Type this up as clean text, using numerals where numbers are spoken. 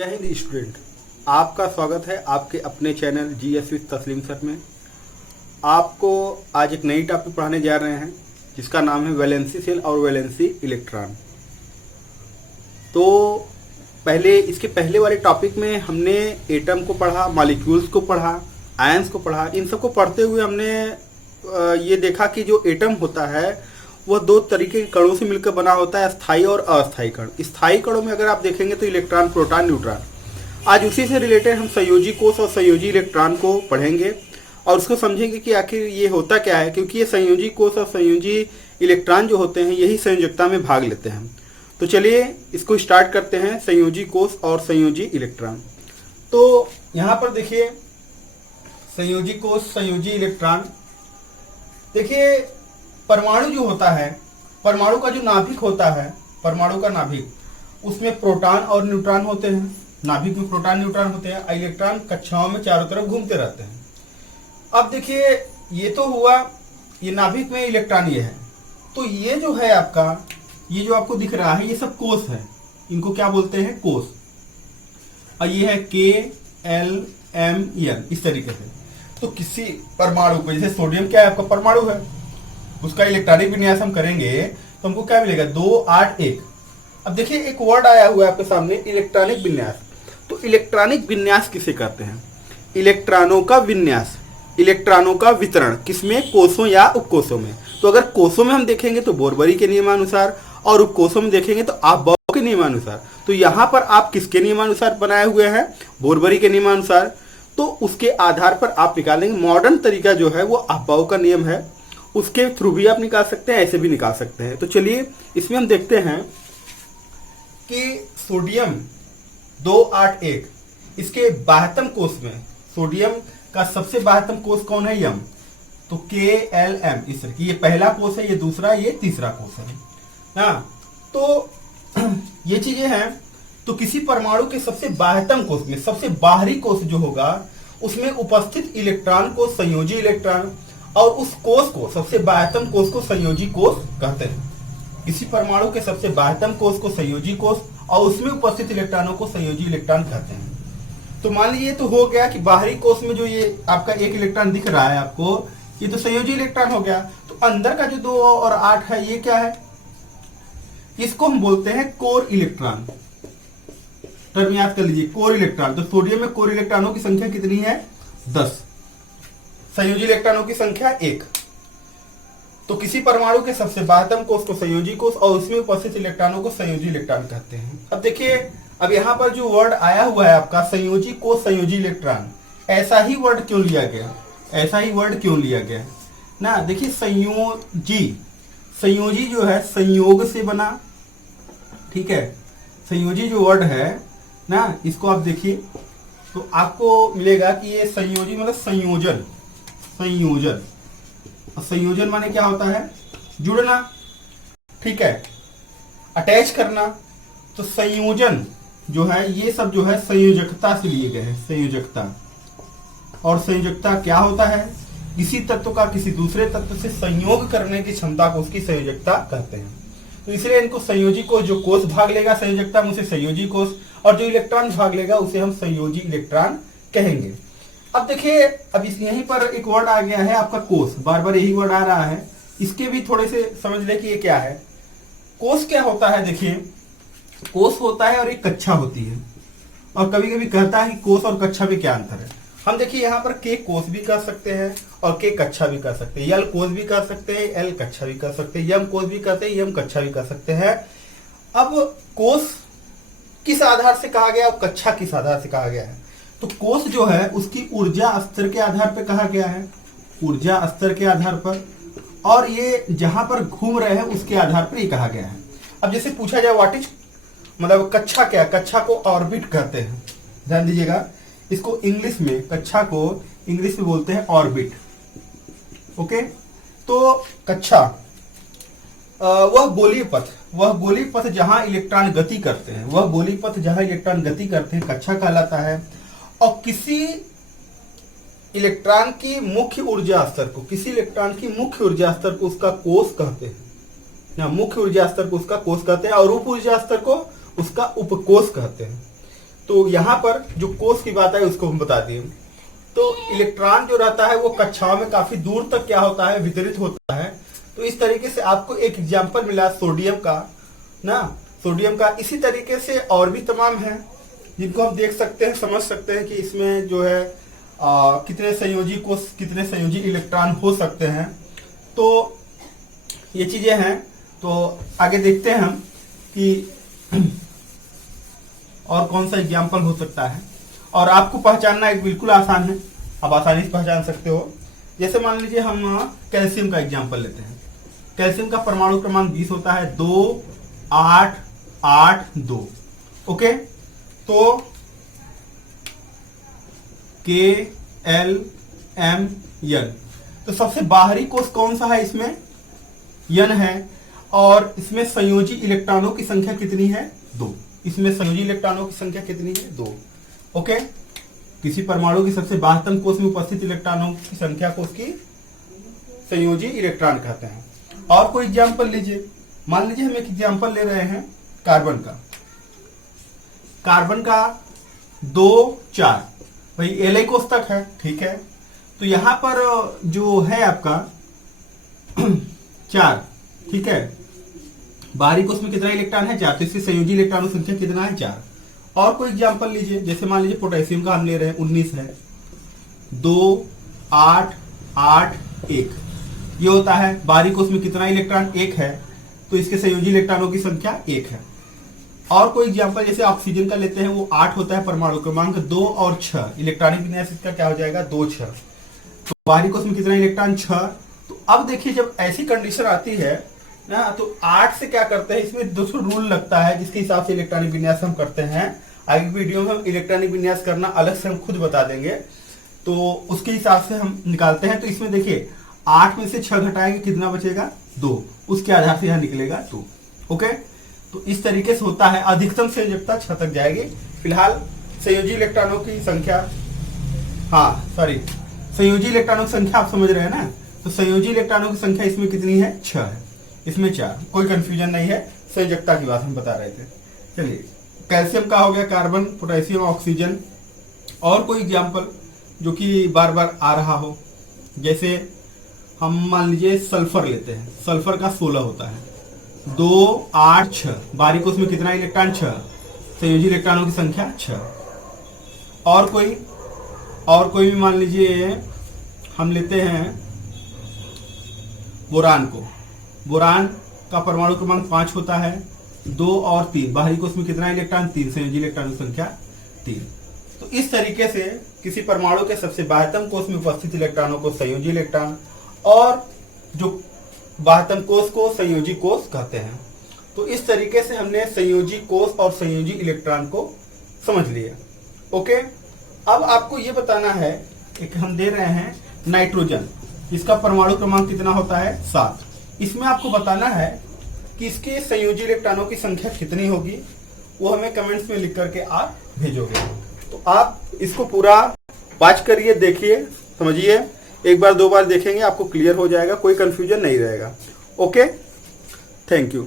जय हिंद स्टूडेंट, आपका स्वागत है आपके अपने चैनल जीएस विद तस्लीम सर में। आपको आज एक नई टॉपिक पढ़ाने जा रहे हैं जिसका नाम है वैलेंसी सेल और वैलेंसी इलेक्ट्रॉन। तो इसके पहले वाले टॉपिक में हमने एटम को पढ़ा, मॉलिक्यूल्स को पढ़ा, आयंस को पढ़ा। इन सबको पढ़ते हुए हमने ये देखा कि जो एटम होता है वह दो तरीके के कणों से मिलकर बना होता है, स्थायी और अस्थायी कण। स्थायी कणों में अगर आप देखेंगे तो इलेक्ट्रॉन, प्रोटॉन, न्यूट्रॉन। आज उसी से रिलेटेड हम संयोजी कोष और संयोजी इलेक्ट्रॉन को पढ़ेंगे और उसको समझेंगे कि आखिर ये होता क्या है, क्योंकि ये संयोजी कोष और संयोजी इलेक्ट्रॉन जो होते हैं यही संयोजकता में भाग लेते हैं। तो चलिए इसको स्टार्ट करते हैं, संयोजी कोष और संयोजी इलेक्ट्रॉन। तो यहाँ पर देखिए संयोजी कोष, संयोजी इलेक्ट्रॉन। देखिए परमाणु जो होता है, परमाणु का जो नाभिक होता है, परमाणु का नाभिक, उसमें प्रोटॉन और न्यूट्रॉन होते हैं। नाभिक में प्रोटॉन न्यूट्रॉन होते हैं। इलेक्ट्रॉन कक्षाओं में चारों तरफ घूमते रहते हैं। अब देखिए ये तो हुआ, ये नाभिक में इलेक्ट्रॉन ये है। तो ये जो है आपका, ये जो आपको दिख रहा है ये सब कोष है। इनको क्या बोलते हैं? कोष। और ये है KLMN, इस तरीके से। तो किसी परमाणु को, जैसे सोडियम क्या है आपका परमाणु है, उसका इलेक्ट्रॉनिक विन्यास हम करेंगे तो हमको क्या मिलेगा? 2 8 1। अब देखिए एक वर्ड आया हुआ है आपके सामने, इलेक्ट्रॉनिक विन्यास। तो इलेक्ट्रॉनिक विन्यास किसे कहते हैं? इलेक्ट्रॉनों का विन्यास, इलेक्ट्रॉनों का वितरण किसमें? कोषों या उपकोषों में। तो अगर कोषों में हम देखेंगे तो बोरबरी के नियमानुसार, और उपकोषों में देखेंगे तो अफबाउ के नियमानुसार। तो यहाँ पर आप किसके नियमानुसार बनाए हुए हैं? बोरबरी के नियमानुसार। तो उसके आधार पर आप निकालेंगे। मॉडर्न तरीका जो है वो अफबाउ का नियम है, उसके थ्रू भी आप निकाल सकते हैं, ऐसे भी निकाल सकते हैं। तो चलिए इसमें हम देखते हैं कि सोडियम 2 8 1, इसके बाह्यतम कोष में सोडियम का सबसे बाह्यतम कोष कौन है? यम। तो KLM, इस तरह की, ये पहला कोष है, ये दूसरा, ये तीसरा कोष है ना। तो ये चीजें हैं। तो किसी परमाणु के सबसे बाह्यतम कोष में, सबसे बाहरी कोष जो होगा, उसमें उपस्थित इलेक्ट्रॉन को संयोजी इलेक्ट्रॉन, और उस कोष को, सबसे बाह्यतम कोष को संयोजी कोष कहते हैं। किसी परमाणु के सबसे बाह्यतम कोष को संयोजी कोष और उसमें उपस्थित इलेक्ट्रॉनों को संयोजी इलेक्ट्रॉन कहते हैं। तो मान लीजिए तो हो गया कि बाहरी कोष में जो ये आपका एक इलेक्ट्रॉन दिख रहा है आपको, ये तो संयोजी इलेक्ट्रॉन हो गया। तो अंदर का जो 2 और 8 है, ये क्या है? इसको हम बोलते हैं कोर इलेक्ट्रॉन। टर्म याद कर लीजिए, कोर इलेक्ट्रॉन। तो सोडियम में कोर इलेक्ट्रॉनों की संख्या कितनी है? 10। संयोजी इलेक्ट्रॉनों की संख्या 1। तो किसी परमाणु के सबसे बाह्यतम कोष को संयोजी कोष और उसमें उपस्थित इलेक्ट्रॉनों को संयोजी इलेक्ट्रॉन कहते हैं। अब देखिए, अब यहाँ पर जो वर्ड आया हुआ है आपका संयोजी कोष, संयोजी इलेक्ट्रॉन, ऐसा ही वर्ड क्यों लिया गया? ऐसा ही वर्ड क्यों लिया गया ना? देखिए संयोजी, संयोजी जो है संयोग से बना, ठीक है। संयोजी जो वर्ड है ना, इसको आप देखिए तो आपको मिलेगा कि ये संयोजी मतलब संयोजन, संयोजन। और संयोजन माने क्या होता है? जुड़ना, ठीक है, अटैच करना। तो संयोजन जो है, ये सब जो है संयोजकता से लिए गए हैं, संयोजकता। और संयोजकता क्या होता है? किसी तत्व का किसी दूसरे तत्व से संयोग करने की क्षमता को उसकी संयोजकता कहते हैं। तो इसलिए इनको संयोजी कोष, जो कोष भाग लेगा संयोजकता में, उसे संयोजी कोष, और जो इलेक्ट्रॉन भाग लेगा उसे हम संयोजी इलेक्ट्रॉन कहेंगे। अब देखिए, अब इस यहीं पर एक वर्ड आ गया है आपका कोष, बार बार यही वर्ड आ रहा है। इसके भी थोड़े से समझ ले कि ये क्या है। कोष क्या होता है? देखिए कोष होता है और एक कक्षा होती है, और कभी कभी कहता है कि कोष और कक्षा में क्या अंतर है। हम देखिए यहाँ पर K कोष भी कर सकते हैं और K कक्षा भी कर सकते हैं, L कोष भी कर सकते हैं, L कक्षा भी कर सकते हैं, M कोष भी करते हैं, M कक्षा भी कर सकते हैं। अब कोष किस आधार से कहा गया और कक्षा किस आधार से कहा गया है? तो कोष जो है उसकी ऊर्जा स्तर के आधार पर कहा गया है, ऊर्जा स्तर के आधार पर, और ये जहां पर घूम रहे हैं उसके आधार पर ये कहा गया है। अब जैसे पूछा जाए व्हाट इज, मतलब कक्षा क्या? कक्षा को ऑर्बिट कहते हैं, ध्यान दीजिएगा। इसको इंग्लिश में, कक्षा को इंग्लिश में बोलते हैं ऑर्बिट, ओके। तो कक्षा वह गोलीय पथ, वह गोलीय पथ जहां इलेक्ट्रॉन गति करते हैं, वह गोलीय पथ जहां इलेक्ट्रॉन गति करते हैं कक्षा कहलाता है। और किसी इलेक्ट्रॉन की मुख्य ऊर्जा स्तर को, किसी इलेक्ट्रॉन की मुख्य ऊर्जा स्तर को उसका कोष कहते हैं ना, मुख्य ऊर्जा स्तर को उसका कोष कहते हैं, और उप ऊर्जा स्तर को उसका उपकोष कहते हैं। तो यहाँ पर जो कोष की बात है उसको हम बता दिए। तो इलेक्ट्रॉन जो रहता है वो कक्षाओं में काफी दूर तक क्या होता है, वितरित होता है। तो इस तरीके से आपको एक एग्जाम्पल मिला सोडियम का ना, सोडियम का। इसी तरीके से और भी तमाम है जिनको हम देख सकते हैं, समझ सकते हैं कि इसमें जो है कितने संयोजी कोष, कितने संयोजी इलेक्ट्रॉन हो सकते हैं। तो ये चीजें हैं। तो आगे देखते हैं हम कि और कौन सा एग्जाम्पल हो सकता है। और आपको पहचानना एक बिल्कुल आसान है, आप आसानी से पहचान सकते हो। जैसे मान लीजिए हम कैल्शियम का एग्जाम्पल लेते हैं। कैल्शियम का परमाणु क्रमांक 20 होता है, 2 8 8 2। ओके, तो KLMN। तो सबसे बाहरी कोष कौन सा है, इसमें N है। और इसमें संयोजी इलेक्ट्रॉनों की संख्या कितनी है, 2। इसमें संयोजी इलेक्ट्रॉनों की संख्या कितनी है, 2। ओके, किसी परमाणु की सबसे बाहरतम कोष में उपस्थित इलेक्ट्रॉनों की संख्या को उसकी संयोजी इलेक्ट्रॉन कहते हैं। और कोई एग्जाम्पल लीजिए, मान लीजिए हम एक एग्जाम्पल ले रहे हैं कार्बन का। कार्बन का 2 4 भाई एल कोष तक है, ठीक है। तो यहां पर जो है आपका 4, ठीक है। बाहरी कोष में कितना इलेक्ट्रॉन है, 4। तो इसकी संयोजी इलेक्ट्रॉनों की संख्या कितना है, 4। और कोई एग्जाम्पल लीजिए, जैसे मान लीजिए पोटेशियम का हम ले रहे हैं, 19 है, 2 8 8 1। ये होता है बाहरी कोष में कितना इलेक्ट्रॉन, 1 है। तो इसके संयोजी इलेक्ट्रॉनों की संख्या 1 है। और कोई एग्जाम्पल जैसे ऑक्सीजन का लेते हैं, वो 8 होता है परमाणु क्रमांक, 2 और 6। इलेक्ट्रॉनिक विन्यास इसका क्या हो जाएगा, 2 6। तो बाहरी कोष में कितना इलेक्ट्रॉन, 6। तो अब देखिए जब ऐसी कंडीशन आती है ना, तो 8 से क्या करते हैं, इसमें 200 रूल लगता है जिसके हिसाब से इलेक्ट्रॉनिक विन्यास हम करते हैं। आगे वीडियो में हम इलेक्ट्रॉनिक विन्यास करना अलग से हम खुद बता देंगे, तो उसके हिसाब से हम निकालते हैं। तो इसमें देखिए 8 में से 6 घटाएंगे, कितना बचेगा, 2। उसके आधार से यहाँ निकलेगा 2। ओके, तो इस तरीके से होता है। अधिकतम संयोजकता 6 तक जाएगी। फिलहाल संयोजी इलेक्ट्रॉनों की संख्या, संयोजी इलेक्ट्रॉनों की संख्या आप समझ रहे हैं ना। तो संयोजी इलेक्ट्रॉनों की संख्या इसमें कितनी है, 6 है, इसमें 4। कोई कंफ्यूजन नहीं है, संयोजकता की बात हम बता रहे थे। चलिए, कैल्शियम का हो गया, कार्बन, पोटेशियम, ऑक्सीजन। और कोई एग्जाम्पल जो कि बार बार आ रहा हो, जैसे हम मान लीजिए सल्फर लेते हैं। सल्फर का 16 होता है, 2 8 6। बाहरी कोष में कितना इलेक्ट्रॉन, 6। संयोजी इलेक्ट्रॉनों की संख्या 6। और कोई भी मान लीजिए हम लेते हैं बोरान को। बोरान का परमाणु क्रमांक 5 होता है, 2 और 3। बाहरी कोष में कितना इलेक्ट्रॉन, 3। संयोजी इलेक्ट्रॉन की संख्या 3। तो इस तरीके से किसी परमाणु के सबसे बाहरतम कोष में उपस्थित इलेक्ट्रॉनों को संयोजी इलेक्ट्रॉन और जो बाहरतम कोष को संयोजी कोष कहते हैं। तो इस तरीके से हमने संयोजी कोष और संयोजी इलेक्ट्रॉन को समझ लिया। ओके, अब आपको ये बताना है, एक हम दे रहे हैं नाइट्रोजन, इसका परमाणु क्रमांक कितना होता है, 7। इसमें आपको बताना है कि इसके संयोजी इलेक्ट्रॉनों की संख्या कितनी होगी, वो हमें कमेंट्स में लिख करके आप भेजोगे। तो आप इसको पूरा वॉच करिए, देखिए, समझिए। एक बार 2 बार देखेंगे आपको क्लियर हो जाएगा, कोई कंफ्यूजन नहीं रहेगा। Okay, thank you.